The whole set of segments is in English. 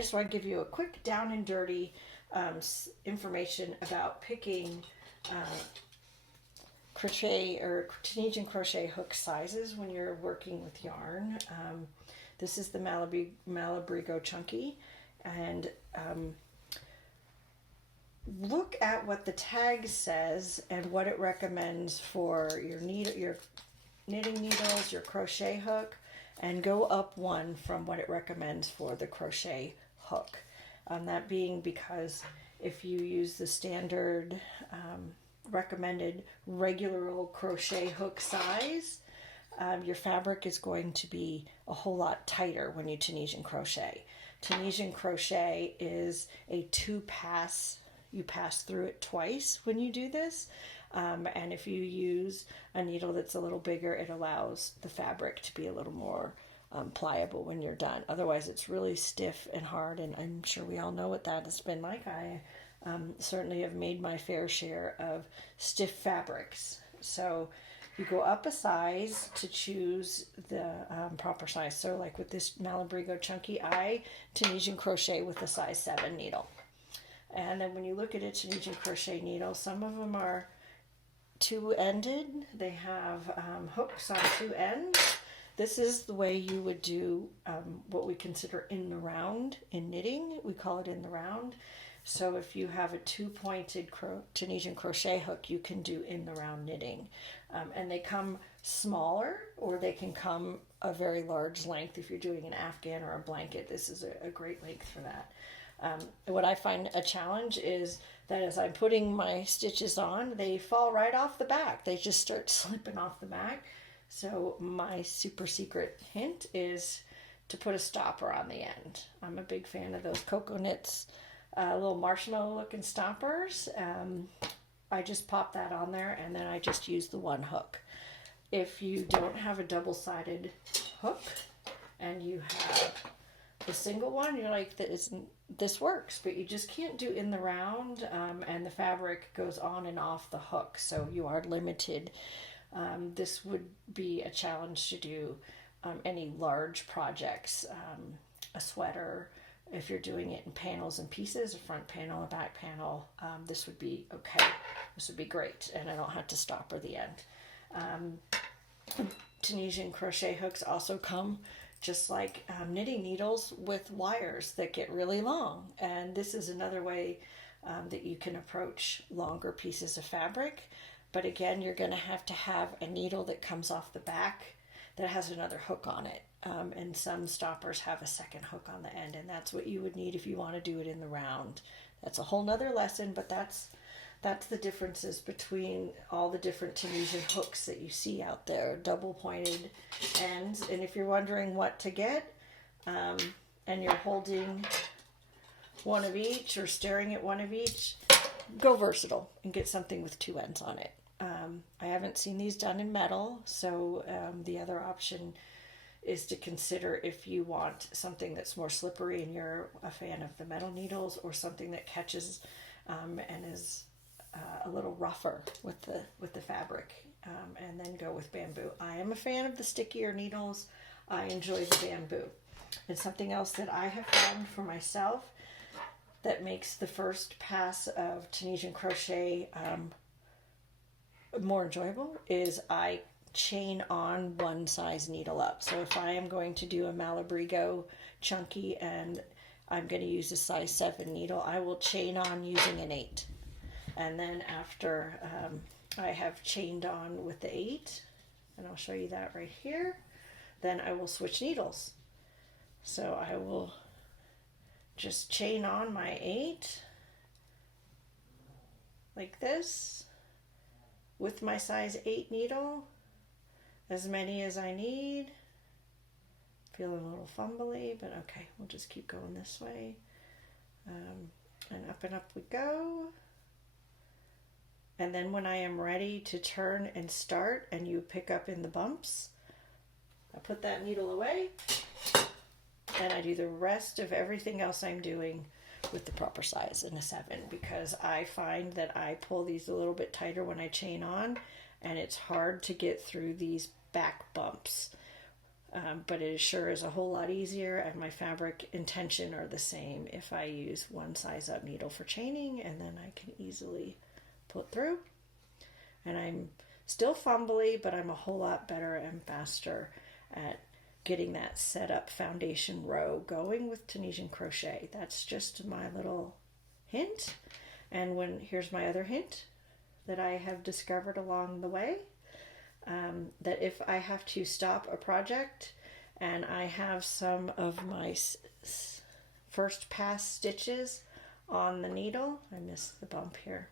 just want to give you a quick down and dirty information about picking crochet or Tunisian crochet hook sizes when you're working with yarn. This is the Malabrigo Chunky, and look at what the tag says and what it recommends for your knitting needles, your crochet hook, and go up one from what it recommends for the crochet hook. That being because if you use the standard recommended regular old crochet hook size, your fabric is going to be a whole lot tighter when you Tunisian crochet. Tunisian crochet is a two-pass. You pass through it twice when you do this. And if you use a needle that's a little bigger, it allows the fabric to be a little more pliable when you're done. Otherwise, it's really stiff and hard, and I'm sure we all know what that has been like. I certainly have made my fair share of stiff fabrics. So you go up a size to choose the proper size. So like with this Malabrigo Chunky, I Tunisian crochet with a size 7 needle. And then when you look at a Tunisian crochet needle, some of them are two-ended. They have hooks on two ends. This is the way you would do what we consider in the round in knitting. We call it in the round. So if you have a two-pointed Tunisian crochet hook, you can do in the round knitting. And they come smaller, or they can come a very large length. If you're doing an afghan or a blanket, this is a great length for that. What I find a challenge is that as I'm putting my stitches on, they fall right off the back. They just start slipping off the back. So my super secret hint is to put a stopper on the end. I'm a big fan of those Cocoa Knits little marshmallow looking stoppers. I just pop that on there, and then I just use the one hook. If you don't have a double-sided hook and you have the single one, you're like, this works, but you just can't do in the round, and the fabric goes on and off the hook, so you are limited. This would be a challenge to do any large projects, a sweater. If you're doing it in panels and pieces, a front panel, a back panel, this would be okay. This would be great, and I don't have to stopper the end. Tunisian crochet hooks also come just like knitting needles with wires that get really long, and this is another way that you can approach longer pieces of fabric. But again, you're going to have a needle that comes off the back that has another hook on it, and some stoppers have a second hook on the end, and that's what you would need if you want to do it in the round. That's a whole nother lesson, but that's the differences between all the different Tunisian hooks that you see out there, double pointed ends. And if you're wondering what to get, and you're holding one of each or staring at one of each, go versatile and get something with two ends on it. I haven't seen these done in metal, so the other option is to consider if you want something that's more slippery and you're a fan of the metal needles, or something that catches and is a little rougher with the fabric, and then go with bamboo. I am a fan of the stickier needles. I enjoy the bamboo. And something else that I have found for myself that makes the first pass of Tunisian crochet more enjoyable is I chain on one size needle up. So if I am going to do a Malabrigo Chunky and I'm going to use a size 7 needle, I will chain on using an 8. And then after I have chained on with the 8, and I'll show you that right here, then I will switch needles. So I will just chain on my 8 like this with my size 8 needle, as many as I need. Feeling a little fumbly, but okay, we'll just keep going this way. And up we go. And then when I am ready to turn and start, and you pick up in the bumps, I put that needle away, and I do the rest of everything else I'm doing with the proper size in a 7, because I find that I pull these a little bit tighter when I chain on, and it's hard to get through these back bumps. but it sure is a whole lot easier, and my fabric intention are the same if I use one size up needle for chaining, and then I can easily pull it through. And I'm still fumbly, but I'm a whole lot better and faster at getting that set up foundation row going with Tunisian crochet. That's just my little hint. And here's my other hint that I have discovered along the way. That if I have to stop a project and I have some of my first pass stitches on the needle, I missed the bump here.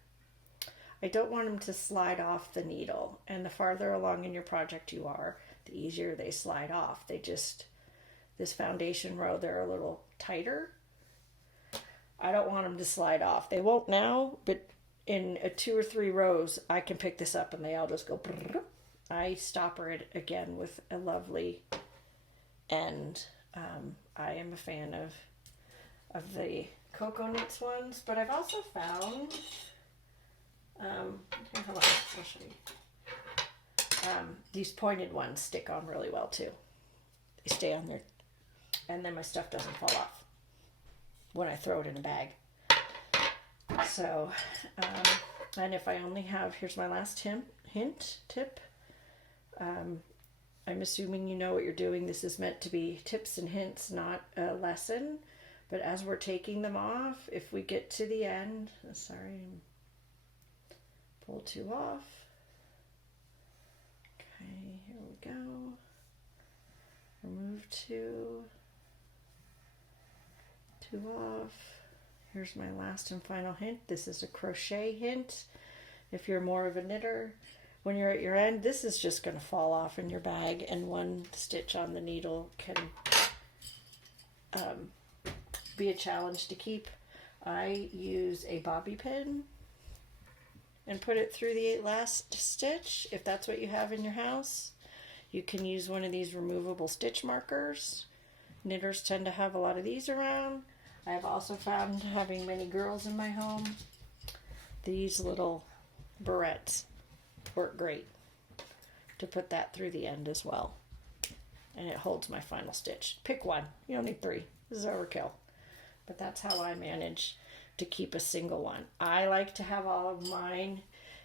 I don't want them to slide off the needle, and the farther along in your project you are, the easier they slide off. This foundation row, they're a little tighter. I don't want them to slide off. They won't now, but in 2 or 3 rows, I can pick this up and they all just go. I stopper it again with a lovely end. I am a fan of the Cocoa Knits ones, but I've also found, here, hold on, I'll show you. These pointed ones stick on really well too. They stay on there, and then my stuff doesn't fall off when I throw it in a bag. So, and if I only have, here's my last tip. I'm assuming you know what you're doing. This is meant to be tips and hints, not a lesson. But as we're taking them off, if we get to the end, pull 2 off. Okay, here we go. Remove 2 off. Here's my last and final hint. This is a crochet hint. If you're more of a knitter, when you're at your end, this is just going to fall off in your bag, and one stitch on the needle can be a challenge to keep. I use a bobby pin and put it through the last stitch. If that's what you have in your house, you can use one of these removable stitch markers. Knitters tend to have a lot of these around. I have also found, having many girls in my home, these little barrettes work great to put that through the end as well. And it holds my final stitch. Pick one. You don't need 3. This is overkill. But that's how I manage to keep a single one. I like to have all of mine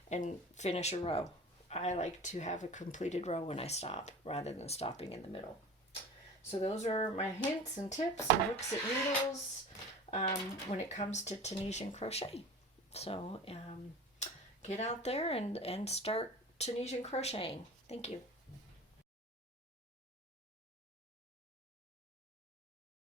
and finish a row. I like to have a completed row when I stop, rather than stopping in the middle. So those are my hints and tips and looks at needles when it comes to Tunisian crochet. So get out there and start Tunisian crocheting. Thank you.